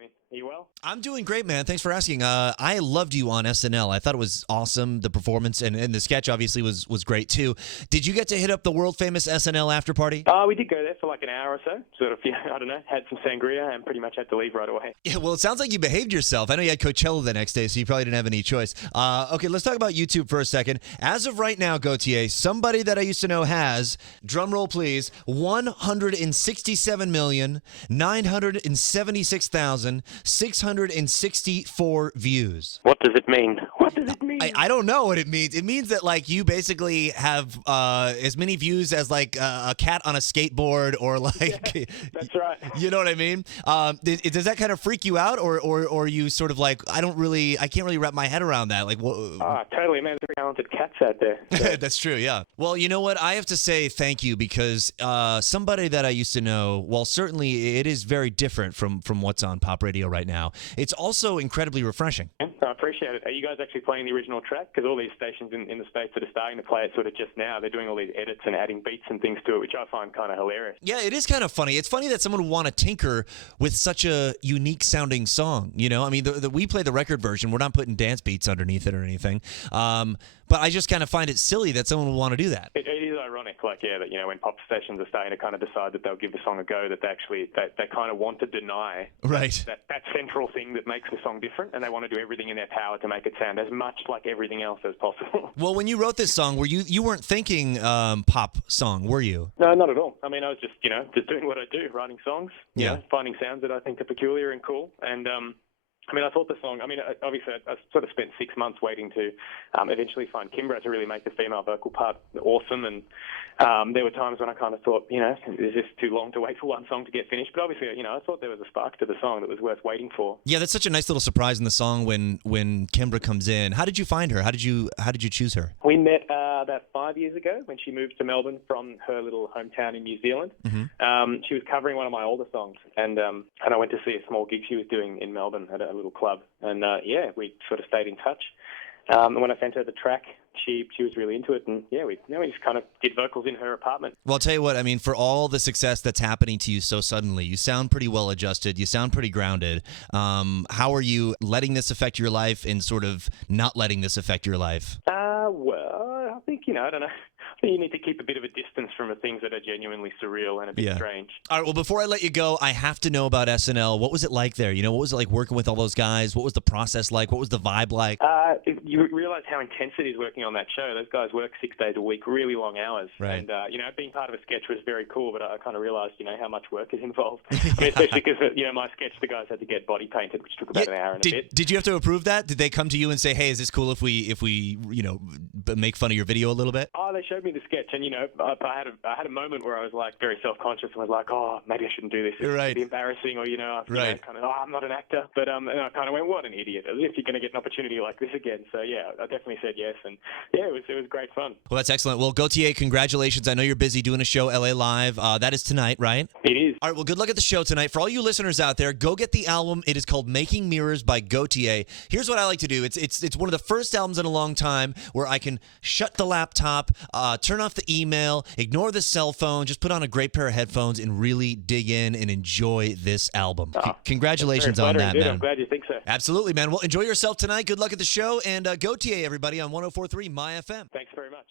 Damien. Are you well? I'm doing great, man. Thanks for asking. I loved you on SNL. I thought it was awesome. The performance and the sketch obviously was great too. Did you get to hit up the world famous SNL after party? We did go there for like an hour or so. Sort of, I don't know, had some sangria and pretty much had to leave right away. Yeah, well, it sounds like you behaved yourself. I know you had Coachella the next day, so you probably didn't have any choice. Okay, let's talk about YouTube for a second. As of right now, Gotye, somebody that I used to know has, drum roll please, 167,976,664 views. What does it mean? What does it mean? I don't know what it means. It means that like you basically have as many views as like a cat on a skateboard or like Yeah, that's right. You know what I mean? Does that kind of freak you out, or you sort of like I can't really wrap my head around that? Like, Totally, man. There's talented cats out there. So. That's true, yeah. Well, you know what? I have to say thank you because somebody that I used to know, well, certainly it is very different from what's on pop radio right now. It's also incredibly refreshing. Yeah, I appreciate it. Are you guys actually playing the original track? Because all these stations in the States that are starting to play it sort of just now, they're doing all these edits and adding beats and things to it, which I find kind of hilarious. Yeah, it is kind of funny. It's funny that someone would want to tinker with such a unique sounding song. You know, I mean, we play the record version. We're not putting dance beats underneath it or anything. But I just kind of find it silly that someone would want to do that. It is ironic, like, yeah, that, when pop stations are starting to kind of decide that they'll give the song a go, that they kind of want to deny right. that central thing that makes the song different, and they want to do everything in their power to make it sound as much like everything else as possible. Well, when you wrote this song, you weren't thinking pop song, were you? No, not at all. I mean, I was just, just doing what I do, writing songs, yeah, finding sounds that I think are peculiar and cool, and I thought the song, obviously I sort of spent 6 months waiting to eventually find Kimbra to really make the female vocal part awesome, and there were times when I kind of thought, is this too long to wait for one song to get finished? But obviously, I thought there was a spark to the song that was worth waiting for. Yeah, that's such a nice little surprise in the song when Kimbra comes in. How did you find her? How did you choose her? We met about 5 years ago when she moved to Melbourne from her little hometown in New Zealand. Mm-hmm. She was covering one of my older songs, and I went to see a small gig she was doing in Melbourne at a little club, and we sort of stayed in touch. And when I sent her the track, she was really into it, and we just kind of did vocals in her apartment. Well, I'll tell you what, I mean, for all the success that's happening to you so suddenly, you sound pretty well adjusted, you sound pretty grounded. How are you letting this affect your life and sort of not letting this affect your life? Well, I think, I don't know. I think you need to keep a bit of a distance from the things that are genuinely surreal and a bit strange. All right, well, before I let you go, I have to know about SNL. What was it like there? What was it like working with all those guys? What was the process like? What was the vibe like? You realize how intense it is working on that show. Those guys work 6 days a week, really long hours. Right. And, being part of a sketch was very cool, but I kind of realized, how much work is involved. Especially because, my sketch, the guys had to get body painted, which took about an hour and a bit. Did you have to approve that? Did they come to you and say, hey, is this cool if we make fun of your video a little bit? Oh, they showed me the sketch, and, I had a moment where I was, like, very self-conscious and was like, oh, maybe I shouldn't do this. It's right. be embarrassing, or, I'm not an actor. But and I kind of went, what an idiot. As if you're going to get an opportunity like this again. So, yeah, I definitely said yes, and, it was great fun. Well, that's excellent. Well, Gotye, congratulations. I know you're busy doing a show, LA Live. That is tonight, right? It is. All right, well, good luck at the show tonight. For all you listeners out there, go get the album. It is called Making Mirrors by Gotye. Here's what I like to do. It's one of the first albums in a long time where I can shut the laptop, turn off the email, ignore the cell phone, just put on a great pair of headphones and really dig in and enjoy this album. Congratulations on that, man. I'm glad you think so. Absolutely, man. Well, enjoy yourself tonight. Good luck at the show. And Gotye, everybody, on 104.3 MyFM. Thanks very much.